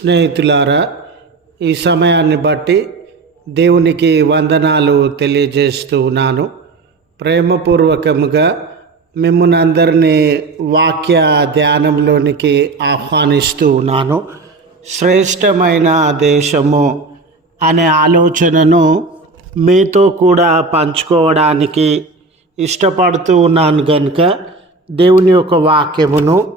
స్నేహితులారా ఈ సమయాన్ని బట్టి దేవునికి వందనాలు తెలియజేస్తూ ఉన్నాను. ప్రేమపూర్వకముగా మిమ్మల్ని అందరినీ వాక్య ధ్యానంలోనికి ఆహ్వానిస్తూ ఉన్నాను. శ్రేష్టమైన దేశము అనే ఆలోచనను మీతో కూడా పంచుకోవడానికి ఇష్టపడుతూ ఉన్నాను కనుక దేవుని యొక్క వాక్యమును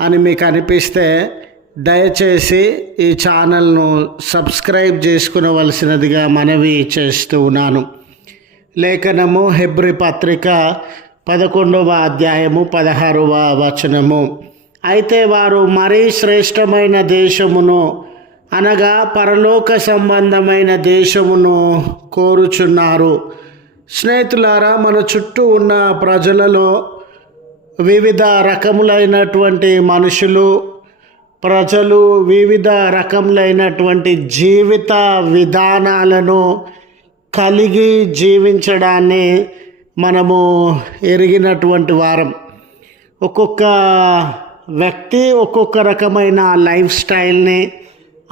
అని మీకు అనిపిస్తే దయచేసి ఈ ఛానల్ను సబ్స్క్రైబ్ చేసుకునవలసినదిగా మనవి చేస్తూ ఉన్నాను. లేఖనము హెబ్రి పత్రిక పదకొండవ అధ్యాయము పదహారవ వచనము. అయితే వారు మరీ శ్రేష్టమైన దేశమును అనగా పరలోక సంబంధమైన దేశమును కోరుచున్నారు. స్నేహితులారా మన చుట్టూ ఉన్న ప్రజలలో వివిధ రకములైనటువంటి మనుషులు ప్రజలు వివిధ రకములైనటువంటి జీవిత విధానాలను కలిగి జీవించడాన్ని మనము ఎరిగినటువంటి వారం. ఒక్కొక్క వ్యక్తి ఒక్కొక్క రకమైన లైఫ్ స్టైల్ని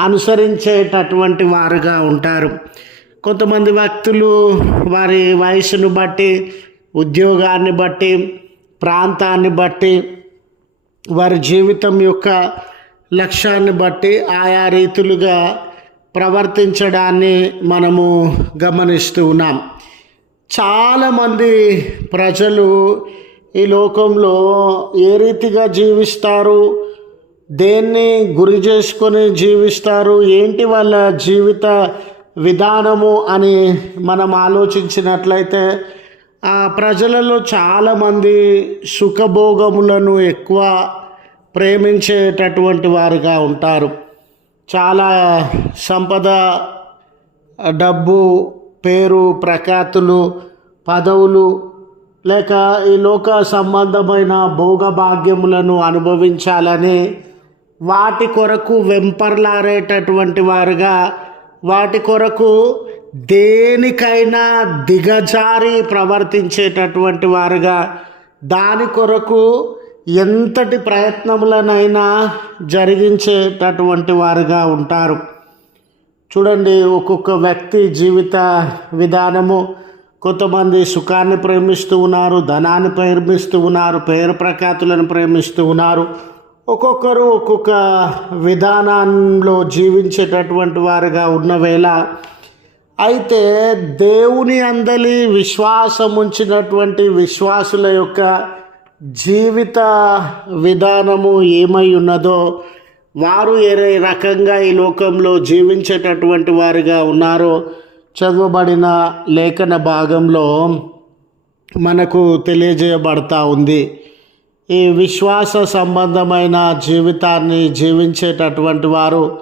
అనుసరించేటటువంటి వారుగా ఉంటారు. కొంతమంది వ్యక్తులు వారి వయసును బట్టి ఉద్యోగాన్ని బట్టి ప్రాంతాన్ని బట్టి వారి జీవితం యొక్క లక్ష్యాన్ని బట్టి ఆయా రీతులుగా ప్రవర్తించడాన్ని మనము గమనిస్తూ ఉన్నాం. చాలామంది ప్రజలు ఈ లోకంలో ఏ రీతిగా జీవిస్తారు? దేన్ని గురి చేసుకొని జీవిస్తారు? ఏంటి వాళ్ళ జీవిత విధానము అని మనం ఆలోచించినట్లయితే ప్రజలలో చాలామంది సుఖభోగములను ఎక్కువ ప్రేమించేటటువంటి వారుగా ఉంటారు. చాలా సంపద డబ్బు పేరు ప్రఖ్యాతులు పదవులు లేక ఈ లోక సంబంధమైన భోగభాగ్యములను అనుభవించాలని వాటి కొరకు వెంపర్లాడేటటువంటి వారుగా వాటి కొరకు దేనికైనా దిగజారి ప్రవర్తించేటటువంటి వారుగా దాని కొరకు ఎంతటి ప్రయత్నములనైనా జరిగించేటటువంటి వారుగా ఉంటారు. చూడండి ఒక్కొక్క వ్యక్తి జీవిత విధానము. కొంతమంది సుఖాన్ని ప్రేమిస్తూ ఉన్నారు ధనాన్ని ప్రేమిస్తూ ఉన్నారు పేరు ప్రఖ్యాతులను ప్రేమిస్తూ ఉన్నారు. ఒక్కొక్కరు ఒక్కొక్క విధానంలో జీవించేటటువంటి వారుగా ఉన్న వేళ అయితే దేవుని అందలి విశ్వాసం ఉంచినటువంటి విశ్వాసుల యొక్క జీవిత విధానము ఏమై ఉన్నదో వారు ఏ రకంగా ఈ లోకంలో జీవించేటటువంటి వారుగా ఉన్నారో చదవబడిన లేఖన భాగంలో మనకు తెలియజేయబడతా ఉంది. ఈ విశ్వాస సంబంధమైన జీవితాన్ని జీవించేటటువంటి వారు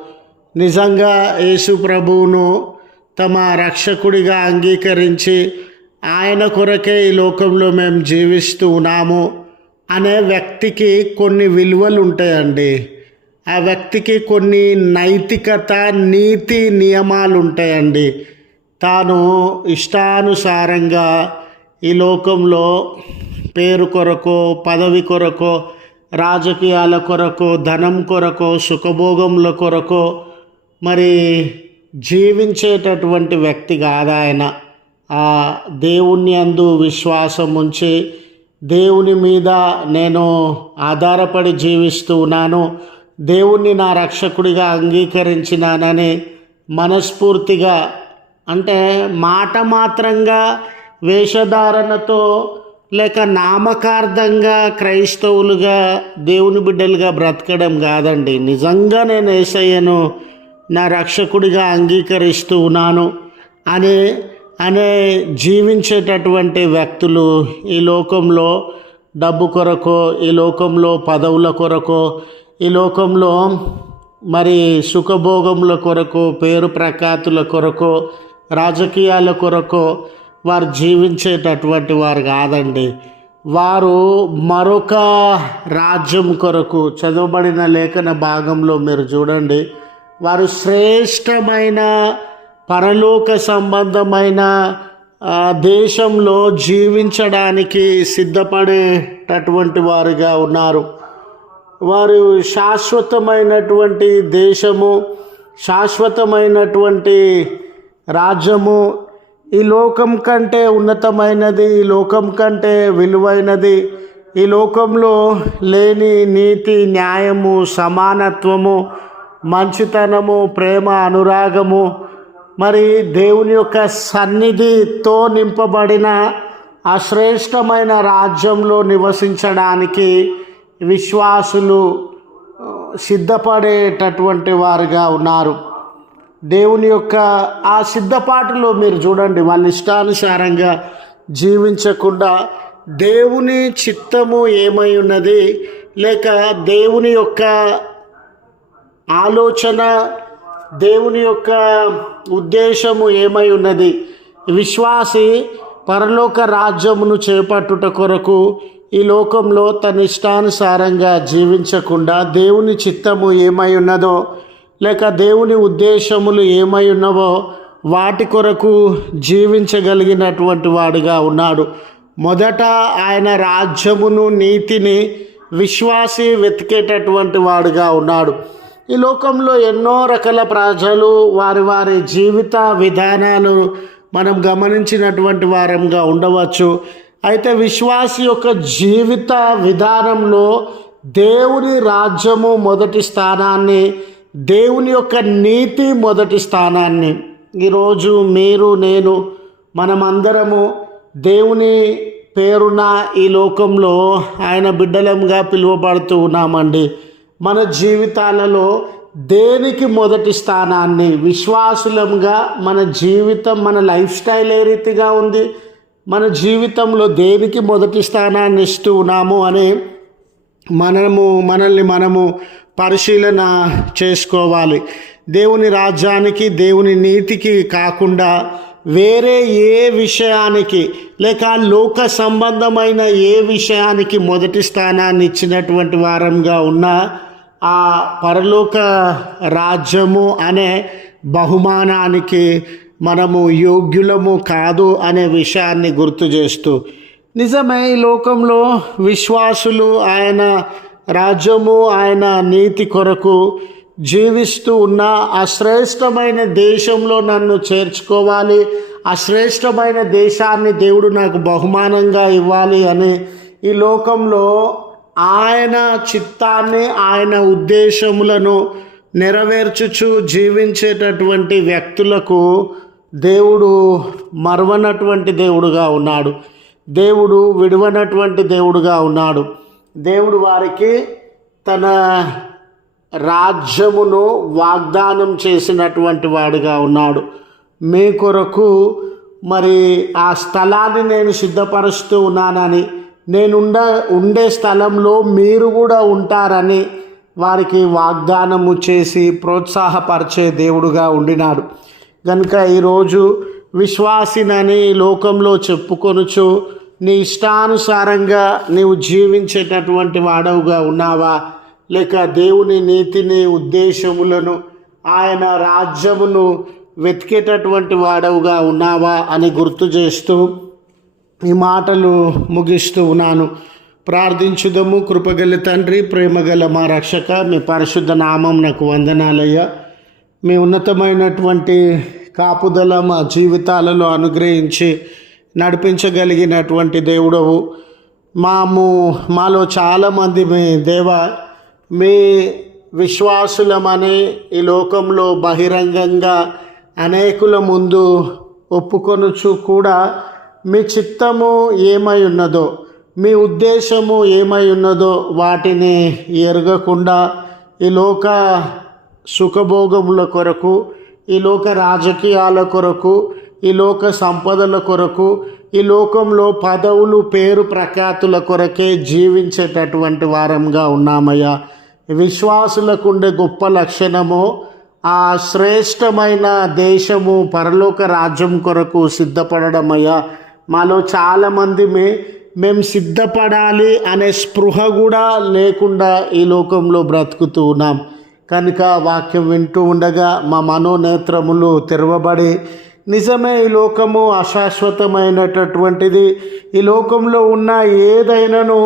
నిజంగా యేసు ప్రభువును తమ రక్షకుడిగా అంగీకరించి ఆయన కొరకే ఈ లోకంలో మేము జీవిస్తూ ఉన్నాము అనే వ్యక్తికి కొన్ని విలువలు ఉంటాయండి ఆ వ్యక్తికి కొన్ని నైతికత నీతి నియమాలు ఉంటాయండి తాను ఇష్టానుసారంగా ఈ లోకంలో పేరు కొరకో పదవి కొరకో రాజకీయాల కొరకో ధనం కొరకో సుఖభోగముల కొరకో మరి జీవించేటటువంటి వ్యక్తి కాదు ఆయన. ఆ దేవుణ్ణి అందు విశ్వాసం ఉంచి దేవుని మీద నేను ఆధారపడి జీవిస్తున్నాను దేవుణ్ణి నా రక్షకుడిగా అంగీకరించినానని మనస్ఫూర్తిగా అంటే మాట మాత్రంగా వేషధారణతో లేక నామకార్థంగా క్రైస్తవులుగా దేవుని బిడ్డలుగా బ్రతకడం కాదండి. నిజంగా నేను ఏసయ్యను నా రక్షకుడిగా అంగీకరిస్తూ ఉన్నాను అనే అనే జీవించేటటువంటి వ్యక్తులు ఈ లోకంలో డబ్బు కొరకో ఈ లోకంలో పదవుల కొరకో ఈ లోకంలో మరి సుఖభోగముల కొరకు పేరు ప్రఖ్యాతుల కొరకు రాజకీయాల కొరకు వారు జీవించేటటువంటి వారు కాదండి. వారు మరొక రాజ్యం కొరకు చదవబడిన లేఖన భాగంలో మీరు చూడండి. వారు శ్రేష్టమైన పరలోక సంబంధమైన దేశంలో జీవించడానికి సిద్ధపడేటటువంటి వారుగా ఉన్నారు. వారు శాశ్వతమైనటువంటి దేశము శాశ్వతమైనటువంటి రాజ్యము ఈ లోకం కంటే ఉన్నతమైనది ఈ లోకం కంటే విలువైనది ఈ లోకంలో లేని నీతి న్యాయము సమానత్వము మంచితనము ప్రేమ అనురాగము మరి దేవుని యొక్క సన్నిధితో నింపబడిన ఆ శ్రేష్టమైన రాజ్యంలో నివసించడానికి విశ్వాసులు సిద్ధపడేటటువంటి వారుగా ఉన్నారు. దేవుని యొక్క ఆ సిద్ధపాటులో మీరు చూడండి వాళ్ళ ఇష్టానుసారంగా జీవించకుండా దేవుని చిత్తము ఏమై ఉన్నది లేక దేవుని యొక్క ఆలోచన దేవుని యొక్క ఉద్దేశము ఏమై ఉన్నది? విశ్వాసి పరలోక రాజ్యమును చేపట్టుట కొరకు ఈ లోకంలో తన ఇష్టానుసారంగా జీవించకుండా దేవుని చిత్తము ఏమై ఉన్నదో లేక దేవుని ఉద్దేశములు ఏమై ఉన్నవో వాటి కొరకు జీవించగలిగినటువంటి వాడుగా ఉన్నాడు. మొదట ఆయన రాజ్యమును నీతిని విశ్వాసి వెతికేటటువంటి వాడుగా ఉన్నాడు. ఈ లోకంలో ఎన్నో రకాల ప్రజలు వారి వారి జీవిత విధానాలు మనం గమనించినటువంటి వారంగా ఉండవచ్చు. అయితే విశ్వాసి యొక్క జీవిత విధానంలో దేవుని రాజ్యము మొదటి స్థానాన్ని దేవుని యొక్క నీతి మొదటి స్థానాన్ని. ఈరోజు మీరు నేను మనమందరము దేవుని పేరున ఈ లోకంలో ఆయన బిడ్డలంగా పిలువబడుతూ ఉన్నామండి. మన జీవితాలలో దేనికి మొదటి స్థానాన్ని? విశ్వాసులంగా మన జీవితం మన లైఫ్ స్టైల్ ఏ రీతిగా ఉంది? మన జీవితంలో దేనికి మొదటి స్థానాన్ని ఇస్తూ ఉన్నాము అని మనము మనల్ని మనము పరిశీలన చేసుకోవాలి. దేవుని రాజ్యానికి దేవుని నీతికి కాకుండా వేరే ఏ విషయానికి లేక లోక సంబంధమైన ఏ విషయానికి మొదటి స్థానాన్ని ఇచ్చినటువంటి వారంగా ఉన్న ఆ పరలోక రాజ్యము అనే బహుమానానికి మనము యోగ్యులము కాదు అనే విషయాన్ని గుర్తు చేస్తూ నిజమే ఈ లోకంలో విశ్వాసులు ఆయన రాజ్యము ఆయన నీతి కొరకు జీవిస్తూ ఉన్న ఆ శ్రేష్టమైన దేశంలో నన్ను చేర్చుకోవాలి ఆ శ్రేష్టమైన దేశాన్ని దేవుడు నాకు బహుమానంగా ఇవ్వాలి అని ఈ లోకంలో ఆయన చిత్తాన్ని ఆయన ఉద్దేశములను నెరవేర్చుచు జీవించేటటువంటి వ్యక్తులకు దేవుడు మరవనటువంటి దేవుడుగా ఉన్నాడు. దేవుడు విడవనటువంటి దేవుడుగా ఉన్నాడు. దేవుడు వారికి తన రాజ్యమును వాగ్దానం చేసినటువంటి వాడుగా ఉన్నాడు. మీ కొరకు మరి ఆ స్థలాన్ని నేను సిద్ధపరుస్తూ ఉన్నానని నేనుండ ఉండే స్థలంలో మీరు కూడా ఉంటారని వారికి వాగ్దానము చేసి ప్రోత్సాహపరిచే దేవుడుగా ఉండినాడు. కనుక ఈరోజు విశ్వాసినని లోకంలో చెప్పుకొనుచు నీ ఇష్టానుసారంగా నీవు జీవించేటటువంటి వాడవుగా ఉన్నావా? లేక దేవుని నీతిని ఉద్దేశములను ఆయన రాజ్యమును వెతికేటటువంటి వాడవుగా ఉన్నావా అని గుర్తు చేస్తూ ఈ మాటలు ముగిస్తూ ఉన్నాను. ప్రార్థించుదము కృపగల తండ్రి ప్రేమగల మా రక్షక మీ పరిశుద్ధ నామం నాకు వందనాలయ్యా. మీ ఉన్నతమైనటువంటి కాపుదల మా జీవితాలలో అనుగ్రహించి నడిపించగలిగినటువంటి దేవుడవు. మాము మాలో చాలామంది మీ దేవ మీ విశ్వాసులమని ఈ లోకంలో బహిరంగంగా అనేకుల ముందు ఒప్పుకొనుచు కూడా మీ చిత్తము ఏమై ఉన్నదో మీ ఉద్దేశము ఏమై ఉన్నదో వాటిని ఎరగకుండా ఈ లోక సుఖభోగముల కొరకు ఈ లోక రాజకీయాల కొరకు ఈ లోక సంపదల కొరకు ఈ లోకంలో పదవులు పేరు ప్రఖ్యాతుల కొరకే జీవించేటటువంటి వారంగా ఉన్నామయ్యా. విశ్వాసులకు ఉండే గొప్ప లక్షణము ఆ శ్రేష్టమైన దేశము పరలోక రాజ్యం కొరకు సిద్ధపడడమయ్యా. మాలో చాలామంది మే మేము సిద్ధపడాలి అనే స్పృహ కూడా లేకుండా ఈ లోకంలో బ్రతుకుతూ ఉన్నాం. కనుక వాక్యం వింటూ ఉండగా మా మనోనేత్రములు తెరవబడి నిజమే ఈ లోకము అశాశ్వతమైనటటువంటిది. ఈ లోకంలో ఉన్న ఏదైనాను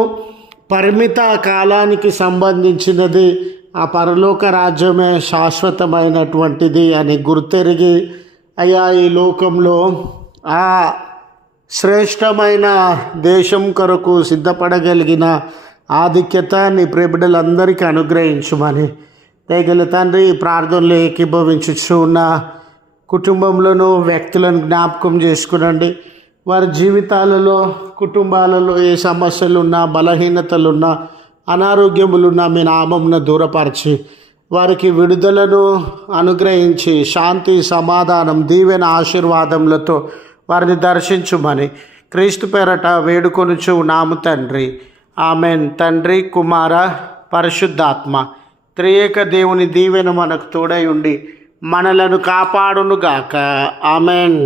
పరిమిత కాలానికి సంబంధించినది ఆ పరలోక రాజ్యమే శాశ్వతమైనటువంటిది అని గుర్తెరిగి అయ్యా ఈ లోకంలో ఆ శ్రేష్టమైన దేశం కొరకు సిద్ధపడగలిగిన ఆధిక్యత నీ ప్రేమిడలందరికీ అనుగ్రహించుమని దయగల తండ్రి ప్రార్థనలు ఏకీభవించుచు ఉన్న కుటుంబంలోనూ వ్యక్తులను జ్ఞాపకం చేసుకునండి. వారి జీవితాలలో కుటుంబాలలో ఏ సమస్యలున్నా బలహీనతలున్నా అనారోగ్యములున్నా మీ నామంను దూరపరిచి వారికి విడుదలను అనుగ్రహించి శాంతి సమాధానం దీవెన ఆశీర్వాదములతో వారిని దర్శించుమని క్రీస్తు పేరట వేడుకొనుచు నాము తండ్రి. ఆమెన్. తండ్రి కుమార పరిశుద్ధాత్మ త్రియేక దేవుని దీవెన మనకు తోడై ఉండి మనలను కాపాడునుగాక. ఆమెన్.